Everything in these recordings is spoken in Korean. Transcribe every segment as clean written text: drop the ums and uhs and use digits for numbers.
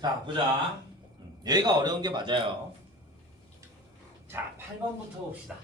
자, 보자. 여기가 어려운 게 맞아요. 자, 8번부터 봅시다.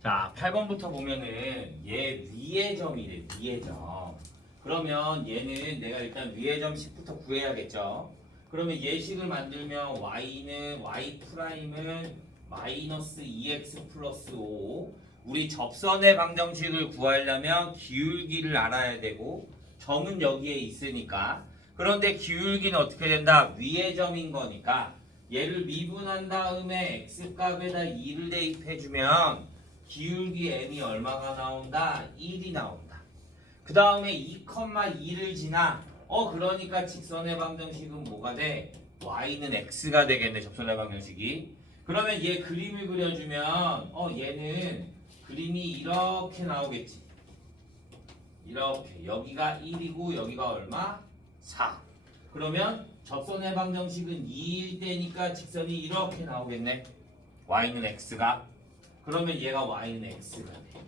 자, 8번부터 보면은 얘 위의 점이래, 위의 점. 그러면 얘는 내가 일단 위의 점 10부터 구해야겠죠. 그러면 예식을 만들면 y는 y 프라임은 마이너스 2x 플러스 5. 우리 접선의 방정식을 구하려면 기울기를 알아야 되고 점은 여기에 있으니까. 그런데 기울기는 어떻게 된다? 위의 점인 거니까 얘를 미분한 다음에 x값에다 2를 대입해주면 기울기 m이 얼마가 나온다? 1이 나온다. 그 다음에 2,2를 지나 그러니까 직선의 방정식은 뭐가 돼? y는 x가 되겠네. 접선의 방정식이. 그러면 얘 그림을 그려주면 얘는 그림이 이렇게 나오겠지. 이렇게 여기가 1이고 여기가 얼마? 4. 그러면 접선의 방정식은 2일 때니까 직선이 이렇게 나오겠네. y는 x가. 그러면 얘가 y는 x가 돼.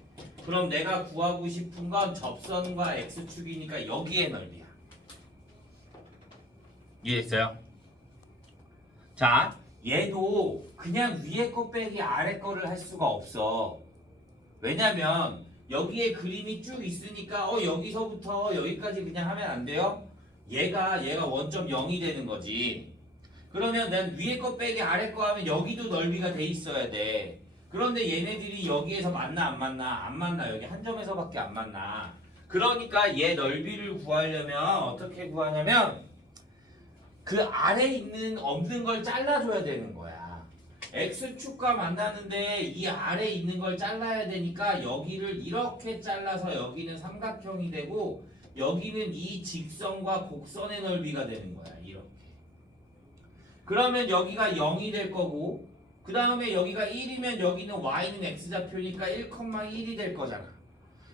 그럼 내가 구하고 싶은 건 접선과 x축이니까 여기의 넓이야. 이해했어요? 자, 얘도 그냥 위에 거 빼기 아래 거를 할 수가 없어. 왜냐면 여기에 그림이 쭉 있으니까 여기서부터 여기까지 그냥 하면 안 돼요? 얘가 원점 0이 되는 거지. 그러면 난 위에 거 빼기 아래 거 하면 여기도 넓이가 돼 있어야 돼. 그런데 얘네들이 여기에서 만나 안 만나? 안 만나. 여기 한 점에서밖에 안 만나. 그러니까 얘 넓이를 구하려면 어떻게 구하냐면 그 아래 있는 없는 걸 잘라줘야 되는 거야. x축과 만나는데 이 아래 있는 걸 잘라야 되니까 여기를 이렇게 잘라서 여기는 삼각형이 되고 여기는 이 직선과 곡선의 넓이가 되는 거야. 이렇게. 그러면 여기가 0이 될 거고 그 다음에 여기가 1이면 여기는 y는 x좌표니까 1,1이 될 거잖아.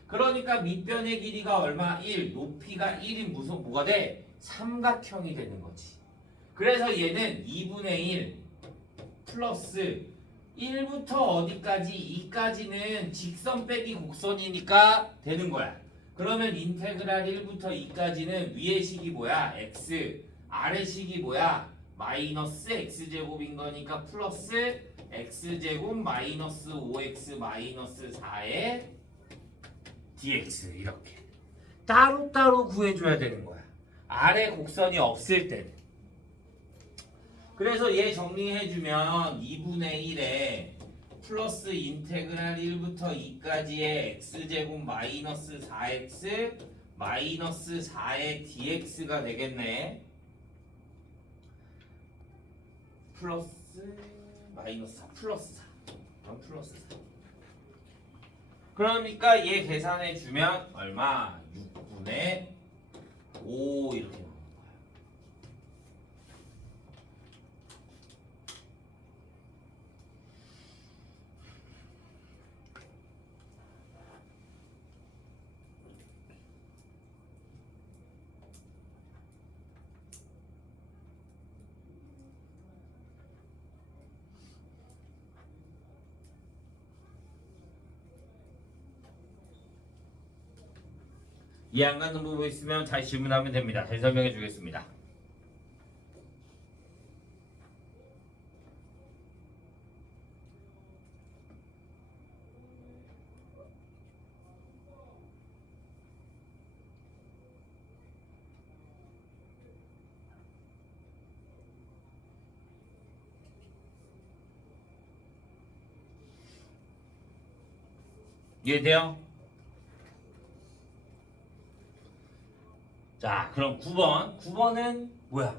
그러니까 밑변의 길이가 얼마? 1. 높이가 1인 무슨 뭐가 돼? 삼각형이 되는 거지. 그래서 얘는 2분의 1 플러스 1부터 어디까지? 2까지는 직선 빼기 곡선이니까 되는 거야. 그러면 인테그랄 1부터 2까지는 위의 식이 뭐야? x. 아래 식이 뭐야? 마이너스 x제곱인 거니까 플러스 x제곱 마이너스 5x 마이너스 4의 dx 이렇게 따로따로 구해줘야 되는 거야. 아래 곡선이 없을 때는. 그래서 얘 정리해주면 2분의 1에 플러스 인테그랄 1부터 2까지의 x제곱 마이너스 4x 마이너스 4의 dx가 되겠네. 플러스 마이너스 4 플러스 4 플러스 4. 그러니까 얘 계산해주면 얼마? 6분의 5 이렇게 나오는 거야. 이해 안 가는 부분 있으면 다시 질문하면 됩니다. 다시 설명해 주겠습니다. 이해돼요? 자, 그럼 9번. 9번은 뭐야?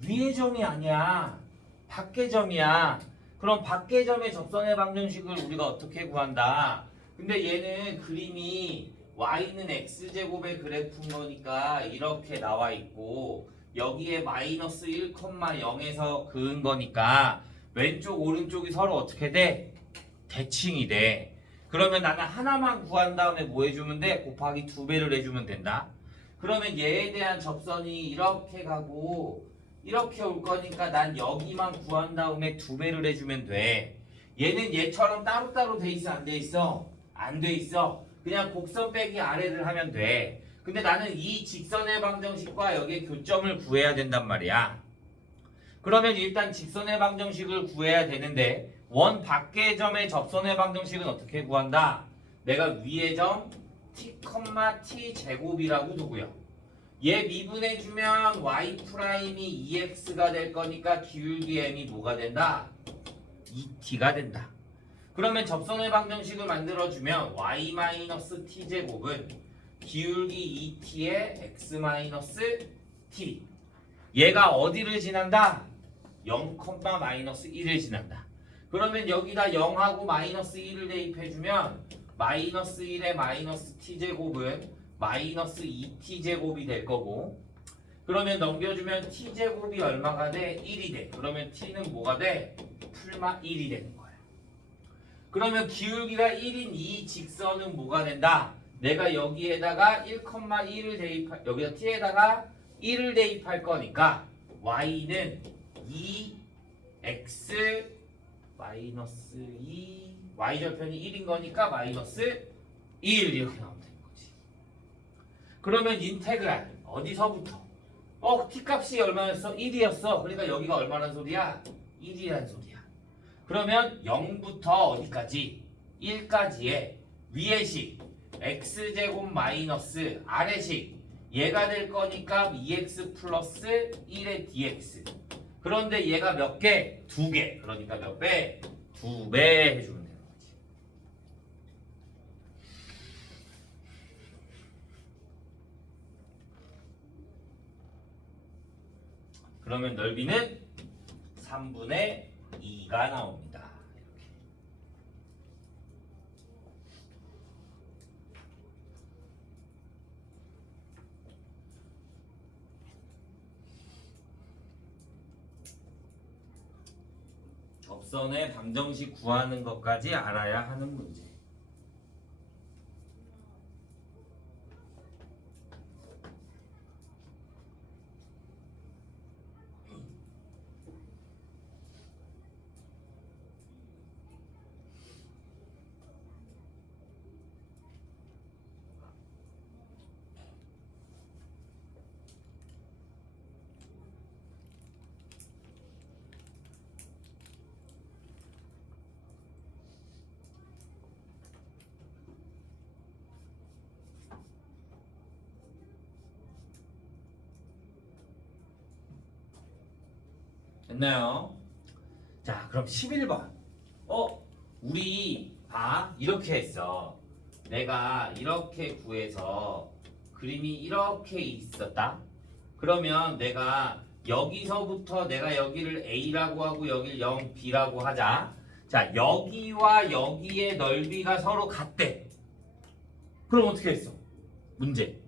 위의 점이 아니야. 밖의 점이야. 그럼 밖의 점의 접선의 방정식을 우리가 어떻게 구한다? 근데 얘는 그림이 y는 x제곱의 그래프인 거니까 이렇게 나와 있고 여기에 마이너스 1,0에서 그은 거니까 왼쪽 오른쪽이 서로 어떻게 돼? 대칭이 돼. 그러면 나는 하나만 구한 다음에 뭐 해주면 돼? 곱하기 2배를 해주면 된다. 그러면 얘에 대한 접선이 이렇게 가고 이렇게 올 거니까 난 여기만 구한 다음에 2배를 해주면 돼. 얘는 얘처럼 따로따로 돼 있어? 안 돼 있어? 안 돼 있어. 그냥 곡선 빼기 아래를 하면 돼. 근데 나는 이 직선의 방정식과 여기에 교점을 구해야 된단 말이야. 그러면 일단 직선의 방정식을 구해야 되는데 원 밖의 점의 접선의 방정식은 어떻게 구한다? 내가 위의 점 t, t 제곱이라고 두고요. 얘 미분해주면 y 프라임이 2x가 될 거니까 기울기 m이 뭐가 된다? 2t가 된다. 그러면 접선의 방정식을 만들어주면 y-t 제곱은 기울기 2t의 x-t. 얘가 어디를 지난다? 0,-1을 지난다. 그러면 여기다 0하고 -1을 대입해주면 -1의 -t제곱은 -2t제곱이 될 거고, 그러면 넘겨주면 t제곱이 얼마가 돼? 1이 돼. 그러면 t는 뭐가 돼? 풀마 1이 되는 거야. 그러면 기울기가 1인 이 직선은 뭐가 된다? 내가 여기에다가 1,1을 대입할, 여기다 t에다가 1을 대입할 거니까 y는 2x 마이너스 2, y절편이 1인 거니까 마이너스 1 이렇게 나오면 되는 거지. 그러면 인테그랄 어디서부터? t값이 얼마였어? 1이었어. 그러니까 여기가 얼마란 소리야? 1이란 소리야. 그러면 0부터 어디까지? 1까지의 위의 식 x제곱 마이너스 아래 식 얘가 될 거니까 2x 플러스 1의 dx. 그런데 얘가 몇 개? 2개. 그러니까 몇 배? 2배 해주면 되는 거지. 그러면 넓이는 3분의 2가 나옵니다. 이렇게. 접선의 방정식 구하는 것까지 알아야 하는 문제. 됐나요? 자, 그럼 11번. 우리 봐. 이렇게 했어. 내가 이렇게 구해서 그림이 이렇게 있었다. 그러면 내가 여기서부터 내가 여기를 A라고 하고 여기를 0B라고 하자. 자, 여기와 여기의 넓이가 서로 같대. 그럼 어떻게 했어? 문제.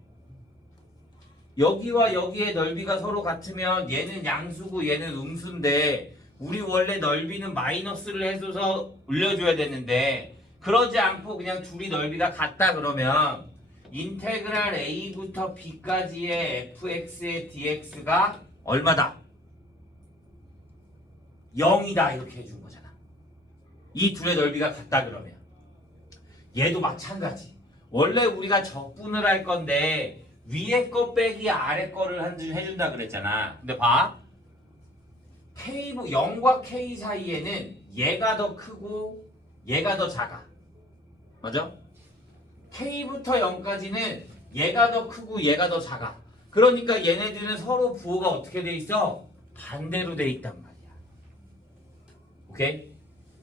여기와 여기의 넓이가 서로 같으면 얘는 양수고 얘는 음수인데 우리 원래 넓이는 마이너스를 해줘서 올려줘야 되는데 그러지 않고 그냥 둘이 넓이가 같다 그러면 인테그랄 a부터 b까지의 fx의 dx가 얼마다? 0이다 이렇게 해준 거잖아. 이 둘의 넓이가 같다 그러면 얘도 마찬가지. 원래 우리가 적분을 할 건데 위에 거 빼기 아래 거를 해준다 그랬잖아. 근데 봐. K, 0과 K 사이에는 얘가 더 크고 얘가 더 작아. 맞아? K부터 0까지는 얘가 더 크고 얘가 더 작아. 그러니까 얘네들은 서로 부호가 어떻게 돼 있어? 반대로 돼 있단 말이야. 오케이?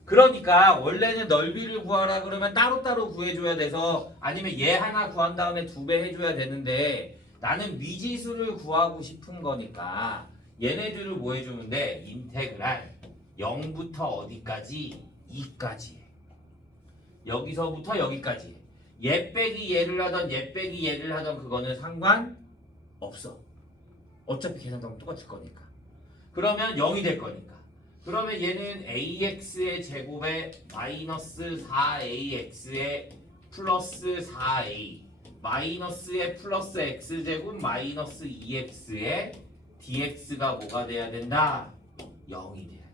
그러니까 원래는 넓이를 구하라 그러면 따로따로 구해줘야 돼서 아니면 얘 하나 구한 다음에 2배 해줘야 되는데 나는 미지수를 구하고 싶은 거니까 얘네들을 뭐 해주면 돼? 인테그랄 0부터 어디까지? 2까지 해. 여기서부터 여기까지 해. 얘 빼기 얘를 하던 얘 빼기 얘를 하던 그거는 상관없어. 어차피 계산하면 똑같을 거니까. 그러면 0이 될 거니까. 그러면 얘는 ax의 제곱에 마이너스 4ax의 플러스 4a 마이너스의 플러스 x제곱 마이너스 2x의 dx가 뭐가 돼야 된다? 0이 돼야 된다.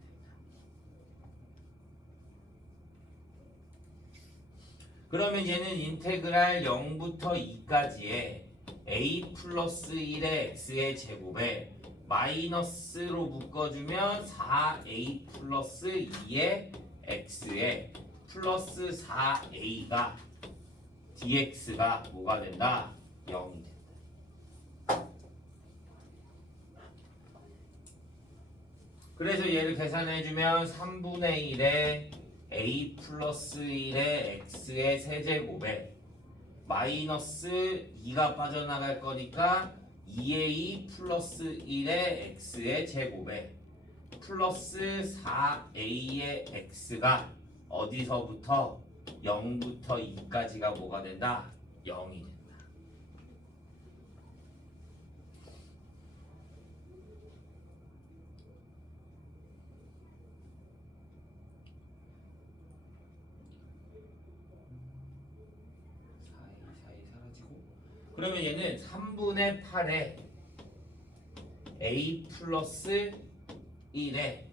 그러면 얘는 인테그랄 0부터 2까지의 a 플러스 1의 x의 제곱에 마이너스로 묶어주면 4a 플러스 2의 x에 플러스 4a가 dx가 뭐가 된다? 0이 된다. 그래서 얘를 계산해주면 3분의 1에 a 플러스 1의 x의 세제곱에 마이너스 2가 빠져나갈 거니까 2a 플러스 1의 x의 제곱에 플러스 4a의 x가 어디서부터 0부터 2까지가 뭐가 된다? 0이 된다. 그러면 얘는 3분의 8에 a 플러스 1에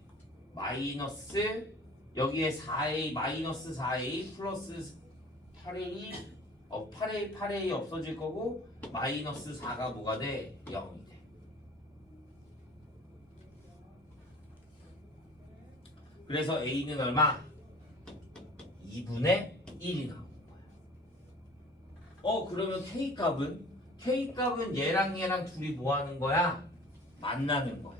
마이너스 여기에 4a 마이너스 4a 플러스 8a 8a 없어질 거고 마이너스 4가 뭐가 돼? 0이 돼. 그래서 a는 얼마? 2분의 1이 나오는 거야. 그러면 K값은 얘랑 얘랑 둘이 뭐 하는 거야? 만나는 거야.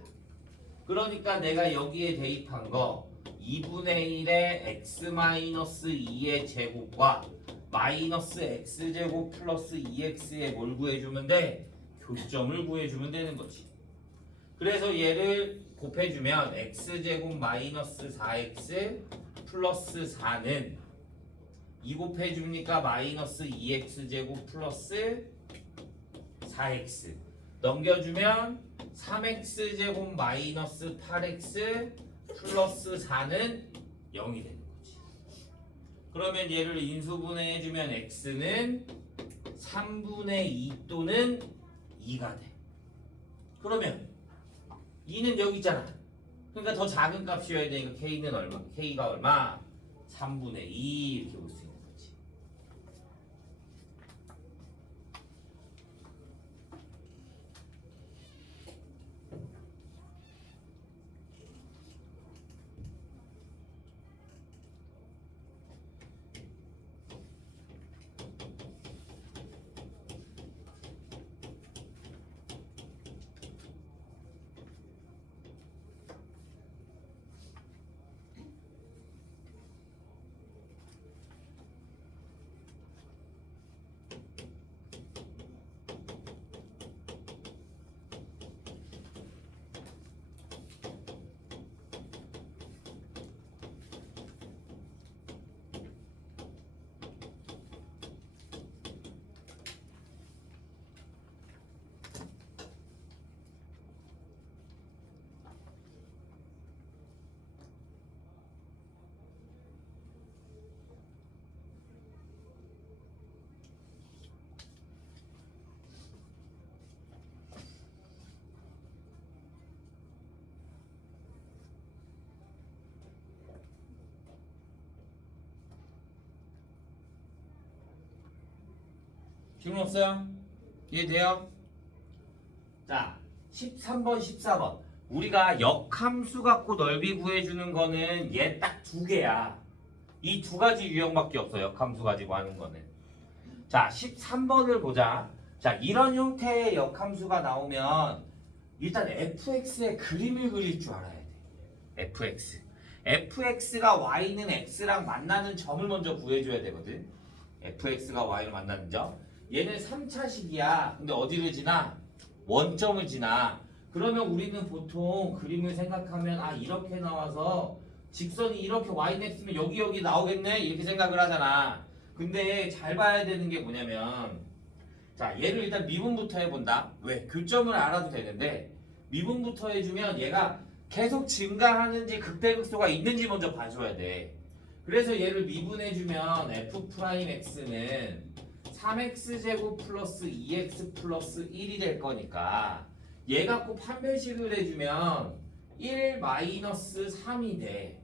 그러니까 내가 여기에 대입한 거 2분의 1의 x-2의 제곱과 마이너스 x제곱 플러스 2x에 뭘 구해주면 돼? 교점을 구해주면 되는 거지. 그래서 얘를 곱해주면 x제곱 마이너스 4x 플러스 4는 2 곱해주니까 마이너스 2x제곱 플러스 4x 넘겨주면 3x제곱 마이너스 8x 플러스 4는 0이 되는 거지. 그러면 얘를 인수분해해주면 x는 3분의 2 또는 2가 돼. 그러면 2는 여기 있잖아. 그러니까 더 작은 값이어야 되니까 k는 얼마? k가 얼마? 3분의 2 이렇게 볼 수 있는 거지. 질문 없어요? 이해돼요? 자, 13번, 14번. 우리가 역함수 갖고 넓이 구해주는 거는 얘 딱 두 개야. 이 두 가지 유형밖에 없어, 역함수 가지고 하는 거는. 자, 13번을 보자. 자, 이런 형태의 역함수가 나오면 일단 fx의 그림을 그릴 줄 알아야 돼. fx. fx가 y는 x랑 만나는 점을 먼저 구해줘야 되거든. fx가 y를 만나는 점. 얘는 3차식이야. 근데 어디를 지나? 원점을 지나. 그러면 우리는 보통 그림을 생각하면 이렇게 나와서 직선이 이렇게 yx면 여기 나오겠네? 이렇게 생각을 하잖아. 근데 잘 봐야 되는 게 뭐냐면 자, 얘를 일단 미분부터 해본다. 왜? 교점을 알아도 되는데 미분부터 해주면 얘가 계속 증가하는지 극대극소가 있는지 먼저 봐줘야 돼. 그래서 얘를 미분해주면 f'x는 3x제곱 플러스 2x 플러스 1이 될 거니까 얘 갖고 판별식을 해주면 1 마이너스 3이 돼.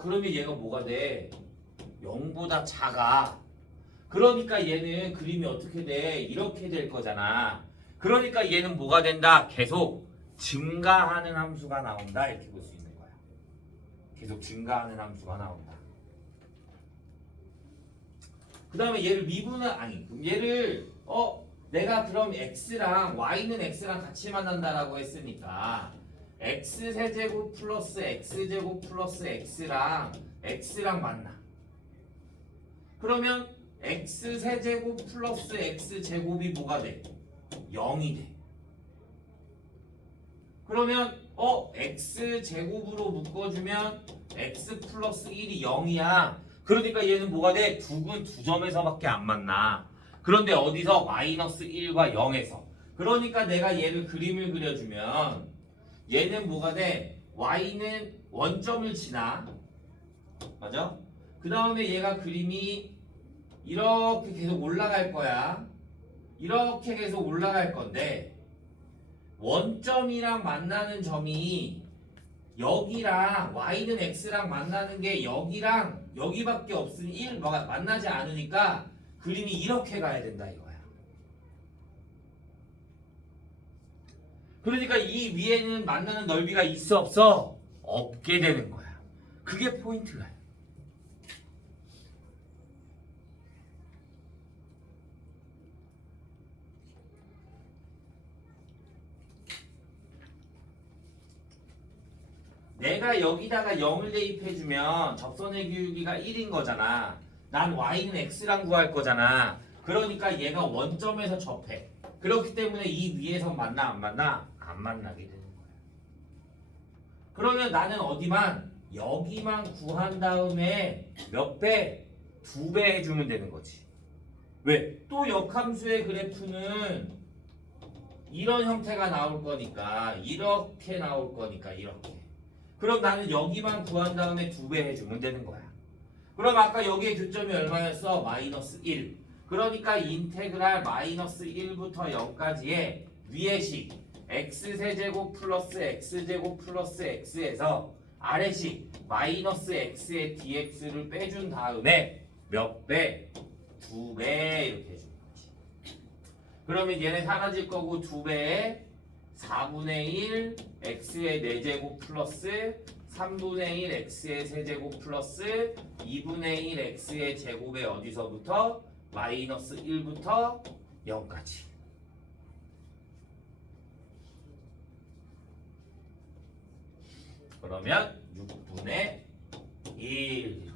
그러면 얘가 뭐가 돼? 0보다 작아. 그러니까 얘는 그림이 어떻게 돼? 이렇게 될 거잖아. 그러니까 얘는 뭐가 된다? 계속 증가하는 함수가 나온다. 이렇게 볼 수 있는 거야. 계속 증가하는 함수가 나온다. 그 다음에 얘를 미분은 아니. 그럼 얘를 내가 그럼 x랑 y는 x랑 같이 만난다라고 했으니까 x 세제곱 플러스 x 제곱 플러스 x랑 만나. 그러면 x 세제곱 플러스 x 제곱이 뭐가 돼? 0이 돼. 그러면 x 제곱으로 묶어주면 x 플러스 1이 0이야. 그러니까 얘는 뭐가 돼? 두 점에서밖에 안 만나. 그런데 어디서? 마이너스 1과 0에서. 그러니까 내가 얘를 그림을 그려주면 얘는 뭐가 돼? y는 원점을 지나. 맞아? 그 다음에 얘가 그림이 이렇게 계속 올라갈 거야. 이렇게 계속 올라갈 건데 원점이랑 만나는 점이 여기랑 y는 x랑 만나는 게 여기랑 여기밖에 없으니 1 만나지 않으니까 그림이 이렇게 가야 된다 이거야. 그러니까 이 위에는 만나는 넓이가 있어 없어? 없게 되는 거야. 그게 포인트야. 내가 여기다가 0을 대입해주면 접선의 기울기가 1인 거잖아. 난 y는 x랑 구할 거잖아. 그러니까 얘가 원점에서 접해. 그렇기 때문에 이 위에서 만나 안 만나? 안 만나게 되는 거야. 그러면 나는 어디만? 여기만 구한 다음에 몇 배? 2배 해주면 되는 거지. 왜? 또 역함수의 그래프는 이런 형태가 나올 거니까 이렇게 나올 거니까 이렇게. 그럼 나는 여기만 구한 다음에 2배 해주면 되는 거야. 그럼 아까 여기에 교점이 얼마였어? 마이너스 1. 그러니까 인테그랄 마이너스 1부터 0까지의 위에식 x세제곱 플러스 x제곱 플러스 x에서 아래식 마이너스 x의 dx를 빼준 다음에 몇 배? 2배 이렇게 해주는 거지. 그러면 얘는 사라질 거고 2배에 4분의 1 x의 4제곱 플러스 3분의 1 x의 세제곱 플러스 2분의 1 x의 제곱에 어디서부터? 마이너스 1부터 0까지. 그러면 6분의 1 이렇게.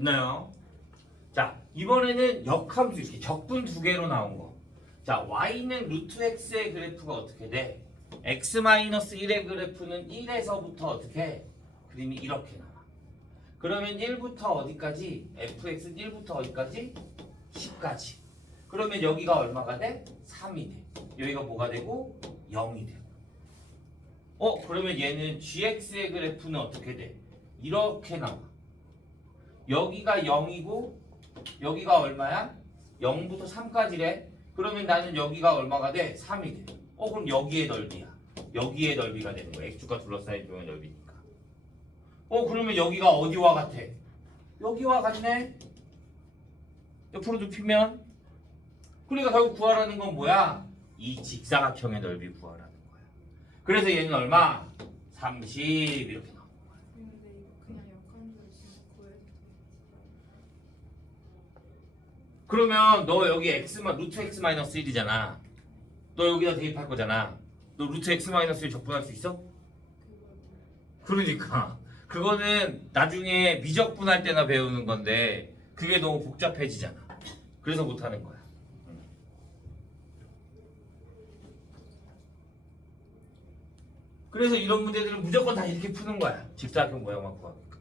됐나요? 자, 이번에는 역함수 이렇게 적분 2개로 나온 거. 자, y는 루트 x의 그래프가 어떻게 돼? x-1의 그래프는 1에서부터 어떻게 해? 그림이 이렇게 나와. 그러면 1부터 어디까지? fx는 1부터 어디까지? 10까지. 그러면 여기가 얼마가 돼? 3이 돼. 여기가 뭐가 되고? 0이 되고. 그러면 얘는 gx의 그래프는 어떻게 돼? 이렇게 나와. 여기가 0이고 여기가 얼마야? 0부터 3까지래. 그러면 나는 여기가 얼마가 돼? 3이 돼. 그럼 여기의 넓이야. 여기의 넓이가 되는 거야. x축과 둘러싸인 중의 넓이니까. 그러면 여기가 어디와 같아? 여기와 같네. 옆으로 눕히면. 그러니까 결국 구하라는 건 뭐야? 이 직사각형의 넓이 구하라는 거야. 그래서 얘는 얼마? 30 이렇게 나오는 거야. 근데 이거 그냥 역함수로 진짜 구해도 돼. 그러면 너 여기 x만 루트 x 마이너스 1이잖아. 너 여기다 대입할 거잖아. 너 루트 x 마이너스 1 적분할 수 있어? 그러니까 그거는 나중에 미적분할 때나 배우는 건데 그게 너무 복잡해지잖아. 그래서 못하는 거야. 그래서 이런 문제들은 무조건 다 이렇게 푸는 거야. 직사각형 모양만 구하니까.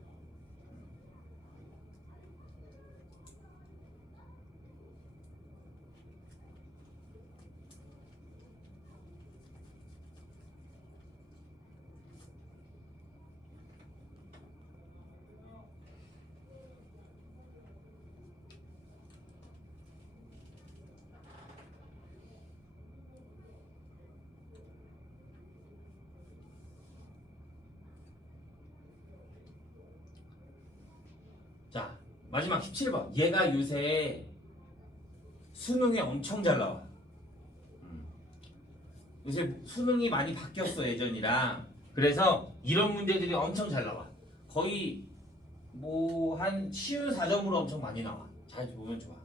자, 마지막 17번. 얘가 요새 수능에 엄청 잘 나와. 요새 수능이 많이 바뀌었어, 예전이랑. 그래서 이런 문제들이 엄청 잘 나와. 거의 뭐 한 쉬운 4점으로 엄청 많이 나와. 잘 보면 좋아.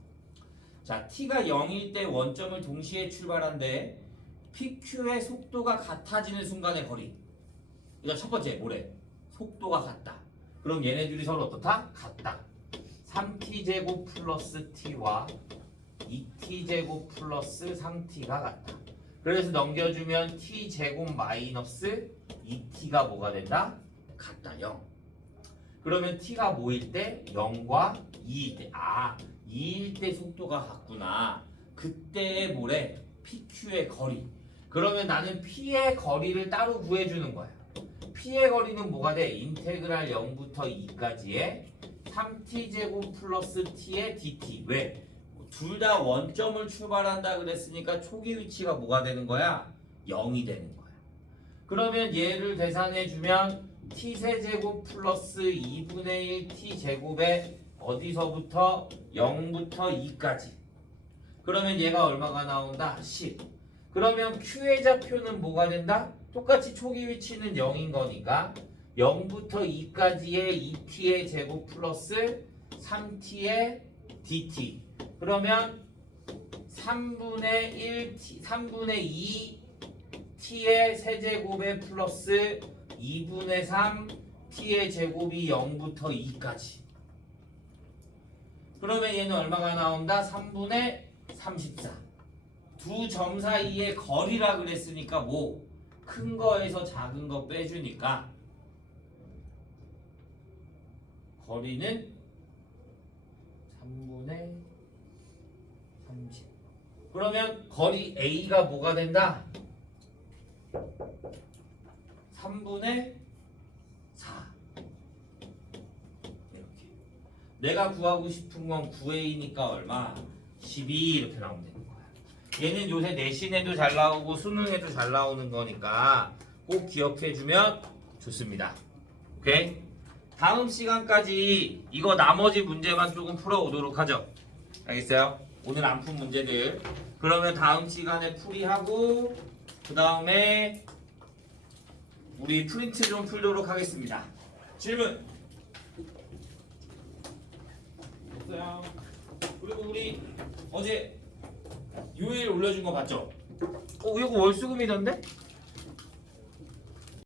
자, t가 0일 때 원점을 동시에 출발한데 PQ의 속도가 같아지는 순간의 거리. 이거 첫 번째 뭐래? 속도가 같다. 그럼 얘네들이 서로 어떻다? 같다. 3t제곱 플러스 t와 2t제곱 플러스 3t가 같다. 그래서 넘겨주면 t제곱 마이너스 2t가 뭐가 된다? 같다. 0. 그러면 t가 뭐일 때? 0과 2일 때. 2일 때 속도가 같구나. 그때의 뭐래? PQ의 거리. 그러면 나는 P의 거리를 따로 구해주는 거야. P의 거리는 뭐가 돼? 인테그랄 0부터 2까지의 3t제곱 플러스 t의 dt. 왜? 둘 다 원점을 출발한다 그랬으니까 초기 위치가 뭐가 되는 거야? 0이 되는 거야. 그러면 얘를 계산해주면 t세제곱 플러스 2분의 1 t제곱에 어디서부터? 0부터 2까지. 그러면 얘가 얼마가 나온다? 10. 그러면 Q의 좌표는 뭐가 된다? 똑같이 초기 위치는 0인 거니까 0부터 2까지의 2t의 제곱 플러스 3t의 dt. 그러면 3분의 1t, 3분의 2 t의 세제곱에 플러스 2분의 3 t의 제곱이 0부터 2까지. 그러면 얘는 얼마가 나온다? 3분의 34. 두 점 사이의 거리라 그랬으니까 뭐 큰 거에서 작은 거 빼주니까 거리는 3분의 30. 그러면 거리 A가 뭐가 된다? 3분의 4. 이렇게. 내가 구하고 싶은 건 9A니까 얼마? 12 이렇게 나오면 되는 거야. 얘는 요새 내신에도 잘 나오고 수능에도 잘 나오는 거니까 꼭 기억해주면 좋습니다. 오케이? 다음 시간까지 이거 나머지 문제만 조금 풀어오도록 하죠. 알겠어요? 오늘 안 푼 문제들. 그러면 다음 시간에 풀이하고 그 다음에 우리 프린트 좀 풀도록 하겠습니다. 질문 없어요. 그리고 우리 어제 요일 올려준 거 봤죠? 이거 월수금이던데?